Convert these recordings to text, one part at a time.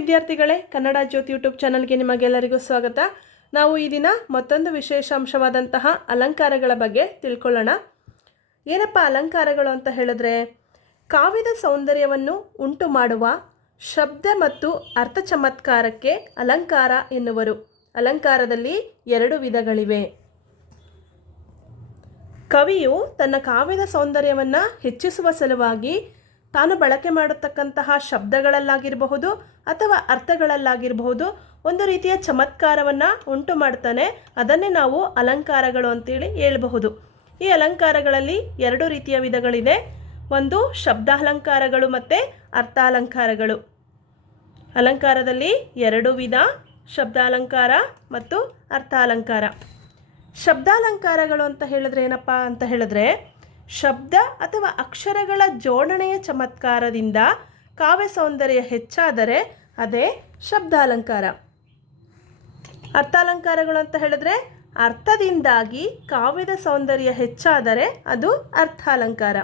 ವಿದ್ಯಾರ್ಥಿಗಳೇ, ಕನ್ನಡ ಜ್ಯೋತಿ ಯೂಟ್ಯೂಬ್ ಚಾನಲ್ಗೆ ನಿಮಗೆಲ್ಲರಿಗೂ ಸ್ವಾಗತ. ನಾವು ಈ ದಿನ ಮತ್ತೊಂದು ವಿಶೇಷಾಂಶವಾದಂತಹ ಅಲಂಕಾರಗಳ ಬಗ್ಗೆ ತಿಳ್ಕೊಳ್ಳೋಣ. ಏನಪ್ಪ ಅಲಂಕಾರಗಳು ಅಂತ ಹೇಳಿದ್ರೆ, ಕಾವ್ಯದ ಸೌಂದರ್ಯವನ್ನು ಉಂಟು ಮಾಡುವ ಶಬ್ದ ಮತ್ತು ಅರ್ಥ ಚಮತ್ಕಾರಕ್ಕೆ ಅಲಂಕಾರ ಎನ್ನುವರು. ಅಲಂಕಾರದಲ್ಲಿ ಎರಡು ವಿಧಗಳಿವೆ. ಕವಿಯು ತನ್ನ ಕಾವ್ಯದ ಸೌಂದರ್ಯವನ್ನು ಹೆಚ್ಚಿಸುವ ಸಲುವಾಗಿ ತಾನು ಬಳಕೆ ಮಾಡತಕ್ಕಂತಹ ಶಬ್ದಗಳಲ್ಲಾಗಿರಬಹುದು ಅಥವಾ ಅರ್ಥಗಳಲ್ಲಾಗಿರಬಹುದು. ಒಂದು ರೀತಿಯ ಚಮತ್ಕಾರವನ್ನು ಉಂಟು ಮಾಡ್ತಾನೆ. ಅದನ್ನೇ ನಾವು ಅಲಂಕಾರಗಳು ಅಂತೇಳಿ ಹೇಳಬಹುದು. ಈ ಅಲಂಕಾರಗಳಲ್ಲಿ ಎರಡು ರೀತಿಯ ವಿಧಗಳಿದೆ. ಒಂದು ಶಬ್ದಾಲಂಕಾರಗಳು ಮತ್ತು ಅರ್ಥಾಲಂಕಾರಗಳು. ಅಲಂಕಾರದಲ್ಲಿ ಎರಡು ವಿಧ, ಶಬ್ದಾಲಂಕಾರ ಮತ್ತು ಅರ್ಥಾಲಂಕಾರ. ಶಬ್ದಾಲಂಕಾರಗಳು ಅಂತ ಹೇಳಿದ್ರೆ ಏನಪ್ಪ ಅಂತ ಹೇಳಿದ್ರೆ ಶಬ್ದ ಅಥವಾ ಅಕ್ಷರಗಳ ಜೋಡಣೆಯ ಚಮತ್ಕಾರದಿಂದ ಕಾವ್ಯ ಸೌಂದರ್ಯ ಹೆಚ್ಚಾದರೆ ಅದೇ ಶಬ್ದಾಲಂಕಾರ. ಅರ್ಥಾಲಂಕಾರಗಳು ಅಂತ ಹೇಳಿದ್ರೆ ಅರ್ಥದಿಂದಾಗಿ ಕಾವ್ಯದ ಸೌಂದರ್ಯ ಹೆಚ್ಚಾದರೆ ಅದು ಅರ್ಥಾಲಂಕಾರ.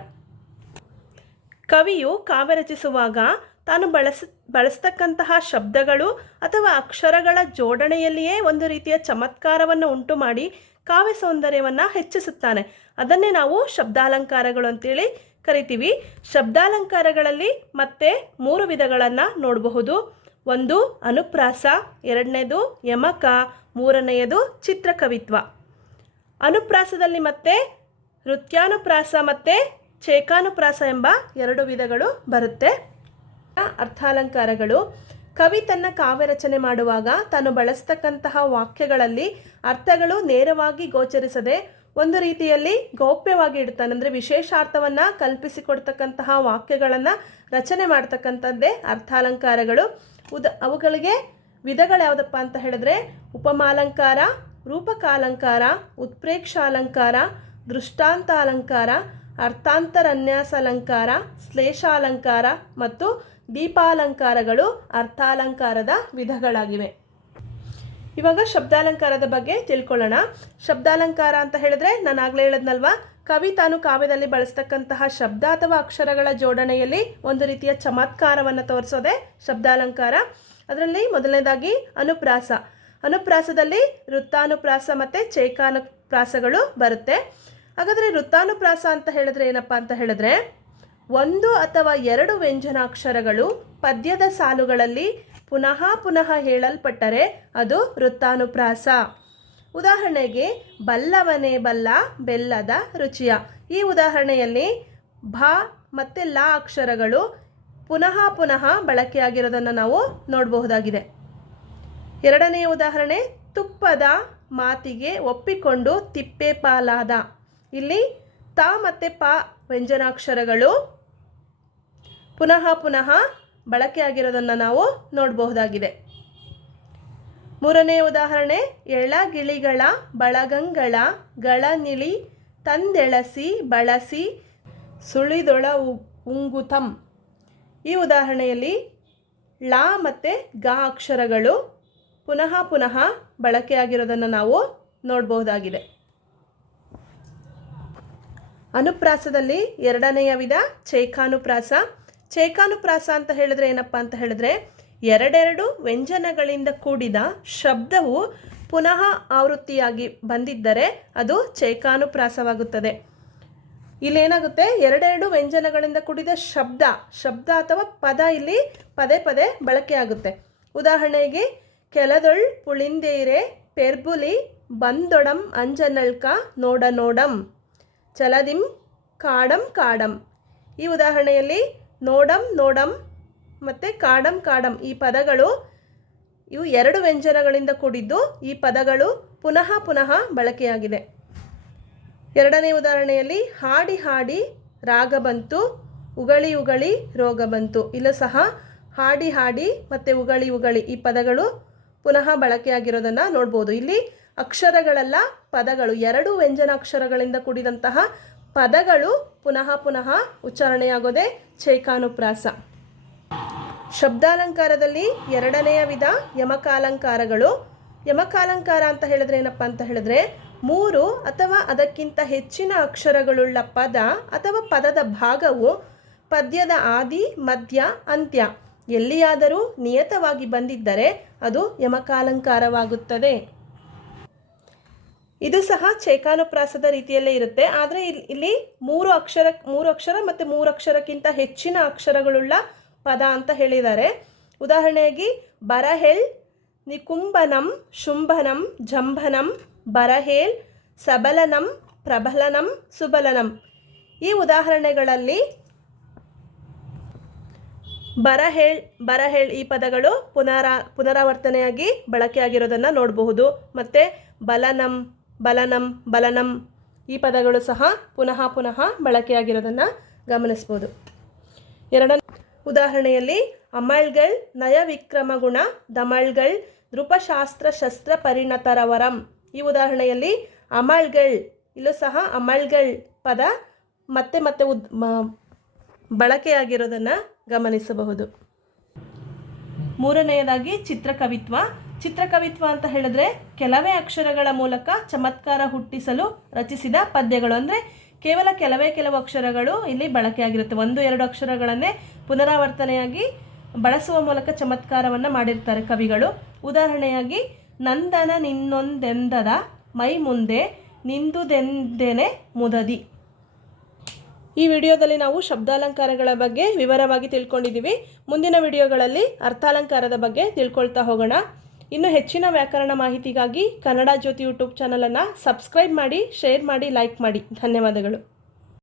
ಕವಿಯು ಕಾವ್ಯ ರಚಿಸುವಾಗ ತಾನು ಬಳಸ, ಬಳಸ್ತಕ್ಕಂತಹ ಶಬ್ದಗಳು ಅಥವಾ ಅಕ್ಷರಗಳ ಜೋಡಣೆಯಲ್ಲಿಯೇ ಒಂದು ರೀತಿಯ ಚಮತ್ಕಾರವನ್ನು ಉಂಟು ಮಾಡಿ ಕಾವ್ಯ ಸೌಂದರ್ಯವನ್ನು ಹೆಚ್ಚಿಸುತ್ತಾನೆ. ಅದನ್ನೇ ನಾವು ಶಬ್ದಾಲಂಕಾರಗಳು ಅಂತೇಳಿ ಕರಿತೀವಿ. ಶಬ್ದಾಲಂಕಾರಗಳಲ್ಲಿ ಮತ್ತೆ ಮೂರು ವಿಧಗಳನ್ನು ನೋಡಬಹುದು. ಒಂದು, ಅನುಪ್ರಾಸ. ಎರಡನೇದು, ಯಮಕ. ಮೂರನೆಯದು, ಚಿತ್ರಕವಿತ್ವ. ಅನುಪ್ರಾಸದಲ್ಲಿ ಮತ್ತೆ ನೃತ್ಯಾನುಪ್ರಾಸ ಮತ್ತು ಚೇಕಾನುಪ್ರಾಸ ಎಂಬ ಎರಡು ವಿಧಗಳು ಬರುತ್ತೆ. ಅರ್ಥಾಲಂಕಾರಗಳು. ಕವಿ ತನ್ನ ಕಾವ್ಯ ರಚನೆ ಮಾಡುವಾಗ ತಾನು ಬಳಸ್ತಕ್ಕಂತಹ ವಾಕ್ಯಗಳಲ್ಲಿ ಅರ್ಥಗಳು ನೇರವಾಗಿ ಗೋಚರಿಸದೆ ಒಂದು ರೀತಿಯಲ್ಲಿ ಗೌಪ್ಯವಾಗಿ ಇಡ್ತಾನೆ. ಅಂದರೆ ವಿಶೇಷಾರ್ಥವನ್ನು ಕಲ್ಪಿಸಿಕೊಡ್ತಕ್ಕಂತಹ ವಾಕ್ಯಗಳನ್ನು ರಚನೆ ಮಾಡ್ತಕ್ಕಂಥದ್ದೇ ಅರ್ಥಾಲಂಕಾರಗಳು. ಉದ, ಅವುಗಳಿಗೆ ವಿಧಗಳು ಯಾವುದಪ್ಪ ಅಂತ ಹೇಳಿದ್ರೆ ಉಪಮಾಲಂಕಾರ, ರೂಪಕಾಲಂಕಾರ, ಉತ್ಪ್ರೇಕ್ಷಾಲಂಕಾರ, ದೃಷ್ಟಾಂತಾಲಂಕಾರ ಅರ್ಥಾಂತರನ್ಯಾಸ ಅಲಂಕಾರ ಶ್ಲೇಷಾಲಂಕಾರ ಮತ್ತು ದೀಪಾಲಂಕಾರಗಳು ಅರ್ಥಾಲಂಕಾರದ ವಿಧಗಳಾಗಿವೆ. ಇವಾಗ ಶಬ್ದಾಲಂಕಾರದ ಬಗ್ಗೆ ತಿಳ್ಕೊಳ್ಳೋಣ. ಶಬ್ದಾಲಂಕಾರ ಅಂತ ಹೇಳಿದ್ರೆ ನಾನು ಆಗಲೇ ಹೇಳದ್ನಲ್ವಾ? ಕವಿ ತಾನು ಕಾವ್ಯದಲ್ಲಿ ಬಳಸ್ತಕ್ಕಂತಹ ಶಬ್ದ ಅಥವಾ ಅಕ್ಷರಗಳ ಜೋಡಣೆಯಲ್ಲಿ ಒಂದು ರೀತಿಯ ಚಮತ್ಕಾರವನ್ನು ತೋರಿಸೋದೆ ಶಬ್ದಾಲಂಕಾರ. ಅದರಲ್ಲಿ ಮೊದಲನೇದಾಗಿ ಅನುಪ್ರಾಸ. ಅನುಪ್ರಾಸದಲ್ಲಿ ವೃತ್ತಾನುಪ್ರಾಸ ಮತ್ತು ಚೈಕಾನುಪ್ರಾಸಗಳು ಬರುತ್ತೆ. ಹಾಗಾದರೆ ವೃತ್ತಾನುಪ್ರಾಸ ಅಂತ ಹೇಳಿದ್ರೆ ಏನಪ್ಪ ಅಂತ ಹೇಳಿದ್ರೆ ಒಂದು ಅಥವಾ ಎರಡು ವ್ಯಂಜನಾಕ್ಷರಗಳು ಪದ್ಯದ ಸಾಲುಗಳಲ್ಲಿ ಪುನಃ ಪುನಃ ಹೇಳಲ್ಪಟ್ಟರೆ ಅದು ವೃತ್ತಾನುಪ್ರಾಸ. ಉದಾಹರಣೆಗೆ, ಬಲ್ಲವನೇ ಬಲ್ಲ, ಬೆಲ್ಲದ ರುಚಿಯ. ಈ ಉದಾಹರಣೆಯಲ್ಲಿ ಭ ಮತ್ತು ಲ ಅಕ್ಷರಗಳು ಪುನಃ ಪುನಃ ಬಳಕೆಯಾಗಿರೋದನ್ನು ನಾವು ನೋಡಬಹುದಾಗಿದೆ. ಎರಡನೆಯ ಉದಾಹರಣೆ, ತುಪ್ಪದ ಮಾತಿಗೆ ಒಪ್ಪಿಕೊಂಡು ತಿಪ್ಪೆ ಪಾಲಾದ. ಇಲ್ಲಿ ತ ಮತ್ತು ಪ ವ್ಯಂಜನಾಕ್ಷರಗಳು ಪುನಃ ಪುನಃ ಬಳಕೆಯಾಗಿರೋದನ್ನು ನಾವು ನೋಡಬಹುದಾಗಿದೆ. ಮೂರನೇ ಉದಾಹರಣೆ ಎಳಗಿಳಿಗಳ ಬಳಗಂಗಳ ಗಳನಿಳಿ ತಂದೆಳಸಿ ಬಳಸಿ ಸುಳಿದೊಳ ಉಂಗುತಂ. ಈ ಉದಾಹರಣೆಯಲ್ಲಿ ಳ ಮತ್ತು ಗ ಅಕ್ಷರಗಳು ಪುನಃ ಪುನಃ ಬಳಕೆಯಾಗಿರೋದನ್ನು ನಾವು ನೋಡಬಹುದಾಗಿದೆ. ಅನುಪ್ರಾಸದಲ್ಲಿ ಎರಡನೆಯ ವಿಧ ಚೈಕಾನುಪ್ರಾಸ ಚೈಕಾನುಪ್ರಾಸ ಅಂತ ಹೇಳಿದ್ರೆ ಏನಪ್ಪ ಅಂತ ಹೇಳಿದ್ರೆ ಎರಡೆರಡು ವ್ಯಂಜನಗಳಿಂದ ಕೂಡಿದ ಶಬ್ದವು ಪುನಃ ಆವೃತ್ತಿಯಾಗಿ ಬಂದಿದ್ದರೆ ಅದು ಚೇಕಾನುಪ್ರಾಸವಾಗುತ್ತದೆ ಇಲ್ಲೇನಾಗುತ್ತೆ? ಎರಡೆರಡು ವ್ಯಂಜನಗಳಿಂದ ಕೂಡಿದ ಶಬ್ದ ಶಬ್ದ ಅಥವಾ ಪದ ಇಲ್ಲಿ ಪದೇ ಪದೇ ಬಳಕೆಯಾಗುತ್ತೆ ಉದಾಹರಣೆಗೆ, ಕೆಲದೊಳ್ ಪುಳಿಂದೇರೆ, ಪೆರ್ಬುಲಿ, ಬಂದೊಡಂ ಅಂಜನಳ್ಕ ನೋಡ ನೋಡಂ ಚಲದಿಂ, ಕಾಡಂ ಕಾಡಂ. ಈ ಉದಾಹರಣೆಯಲ್ಲಿ ನೋಡಂ ನೋಡಂ, ಮತ್ತು ಕಾಡಂ ಕಾಡಂ. ಈ ಪದಗಳು, ಇವು ಎರಡು ವ್ಯಂಜನಗಳಿಂದ ಕೂಡಿದ್ದು ಈ ಪದಗಳು ಪುನಃ ಪುನಃ ಬಳಕೆಯಾಗಿದೆ. ಎರಡನೇ ಉದಾಹರಣೆಯಲ್ಲಿ ಹಾಡಿ ಹಾಡಿ, ರಾಗ ಬಂತು, ಉಗಳಿ ಉಗಳಿ, ರೋಗ ಬಂತು. ಇಲ್ಲ ಸಹ, ಹಾಡಿ ಹಾಡಿ, ಮತ್ತು ಉಗಳಿ ಉಗಳಿ. ಈ ಪದಗಳು ಪುನಃ ಬಳಕೆಯಾಗಿರೋದನ್ನು ನೋಡ್ಬೋದು. ಇಲ್ಲಿ ಅಕ್ಷರಗಳೆಲ್ಲ ಪದಗಳು, ಎರಡು ವ್ಯಂಜನ ಅಕ್ಷರಗಳಿಂದ ಕೂಡಿದಂತಹ ಪದಗಳು ಪುನಃ ಪುನಃ ಉಚ್ಚಾರಣೆಯಾಗೋದೇ ಚೈಕಾನುಪ್ರಾಸ ಶಬ್ದಾಲಂಕಾರದಲ್ಲಿ ಎರಡನೆಯ ವಿಧ ಯಮಕಾಲಂಕಾರಗಳು. ಯಮಕಾಲಂಕಾರ ಅಂತ ಹೇಳಿದ್ರೆ ಏನಪ್ಪ ಅಂತ ಹೇಳಿದ್ರೆ ಮೂರು ಅಥವಾ ಅದಕ್ಕಿಂತ ಹೆಚ್ಚಿನ ಅಕ್ಷರಗಳುಳ್ಳ ಪದ ಅಥವಾ ಪದದ ಭಾಗವು ಪದ್ಯದ ಆದಿ, ಮಧ್ಯ, ಅಂತ್ಯ. ಎಲ್ಲಿಯಾದರೂ ನಿಯತವಾಗಿ ಬಂದಿದ್ದರೆ ಅದು ಯಮಕಾಲಂಕಾರವಾಗುತ್ತದೆ. ಇದು ಸಹ ಚೇಕಾನುಪ್ರಾಸದ ರೀತಿಯಲ್ಲೇ ಇರುತ್ತೆ. ಆದರೆ ಇಲ್- ಇಲ್ಲಿ ಮೂರು ಅಕ್ಷರ ಮೂರು ಅಕ್ಷರ ಮತ್ತು ಮೂರು ಅಕ್ಷರಕ್ಕಿಂತ ಹೆಚ್ಚಿನ ಅಕ್ಷರಗಳುಳ್ಳ ಪದ ಅಂತ ಹೇಳಿದ್ದಾರೆ. ಉದಾಹರಣೆಯಾಗಿ ಬರಹೇಳ್ ನಿಕುಂಬನಂ, ಶುಂಭನಂ, ಜಂಭನಂ, ಬರಹೇಲ್, ಸಬಲನಂ, ಪ್ರಬಲನಂ, ಸುಬಲನಂ. ಈ ಉದಾಹರಣೆಗಳಲ್ಲಿ ಬರಹೇಳ್ ಬರಹೇಳ್ ಈ ಪದಗಳು ಪುನರಾ, ಪುನರಾವರ್ತನೆಯಾಗಿ ಬಳಕೆಯಾಗಿರೋದನ್ನು ನೋಡಬಹುದು. ಮತ್ತು ಬಲನಂ ಬಲನಂ ಬಲನಂ. ಈ ಪದಗಳು ಸಹ ಪುನಃ ಪುನಃ ಬಳಕೆಯಾಗಿರೋದನ್ನು ಗಮನಿಸ್ಬೋದು. ಎರಡನೇ, ಉದಾಹರಣೆಯಲ್ಲಿ ಅಮಳ್ಗಳ್ ನಯ ವಿಕ್ರಮ ಗುಣ ದಮಳ್ಗಳ್ ನೃಪಶಾಸ್ತ್ರ ಶಸ್ತ್ರ ಪರಿಣತರವರಂ. ಈ ಉದಾಹರಣೆಯಲ್ಲಿ ಅಮಳ್ಗಳ್ ಇಲ್ಲೂ ಸಹ ಅಮಳ್ಗಳ್ ಪದ ಮತ್ತೆ ಮತ್ತೆ ಉದ್ ಬಳಕೆಯಾಗಿರೋದನ್ನು ಗಮನಿಸಬಹುದು. ಮೂರನೆಯದಾಗಿ ಚಿತ್ರಕವಿತ್ವ. ಚಿತ್ರಕವಿತ್ವ ಅಂತ ಹೇಳಿದ್ರೆ ಕೆಲವೇ ಅಕ್ಷರಗಳ ಮೂಲಕ ಚಮತ್ಕಾರ ಹುಟ್ಟಿಸಲು ರಚಿಸಿದ ಪದ್ಯಗಳು. ಅಂದರೆ ಕೇವಲ ಕೆಲವೇ ಕೆಲವು ಅಕ್ಷರಗಳು ಇಲ್ಲಿ ಬಳಕೆಯಾಗಿರುತ್ತೆ. ಒಂದು, ಎರಡು ಅಕ್ಷರಗಳನ್ನೇ ಪುನರಾವರ್ತನೆಯಾಗಿ ಬಳಸುವ ಮೂಲಕ ಚಮತ್ಕಾರವನ್ನು ಮಾಡಿರ್ತಾರೆ ಕವಿಗಳು. ಉದಾಹರಣೆಯಾಗಿ, ನಂದನ ನಿನ್ನೊಂದೆಂದದ ಮೈ ಮುಂದೆ ನಿಂದುದೆಂದೆನೆ ಮುದದಿ. ಈ ವಿಡಿಯೋದಲ್ಲಿ ನಾವು ಶಬ್ದಾಲಂಕಾರಗಳ ಬಗ್ಗೆ ವಿವರವಾಗಿ ತಿಳ್ಕೊಂಡಿದ್ದೀವಿ. ಮುಂದಿನ ವಿಡಿಯೋಗಳಲ್ಲಿ ಅರ್ಥಾಲಂಕಾರದ ಬಗ್ಗೆ ತಿಳ್ಕೊಳ್ತಾ ಹೋಗೋಣ. ಇನ್ನು ಹೆಚ್ಚಿನ ವ್ಯಾಕರಣ ಮಾಹಿತಿಗಾಗಿ ಕನ್ನಡ ಜ್ಯೋತಿ ಯೂಟ್ಯೂಬ್ ಚಾನಲನ್ನು ಸಬ್ಸ್ಕ್ರೈಬ್ ಮಾಡಿ, ಶೇರ್ ಮಾಡಿ, ಲೈಕ್ ಮಾಡಿ. ಧನ್ಯವಾದಗಳು.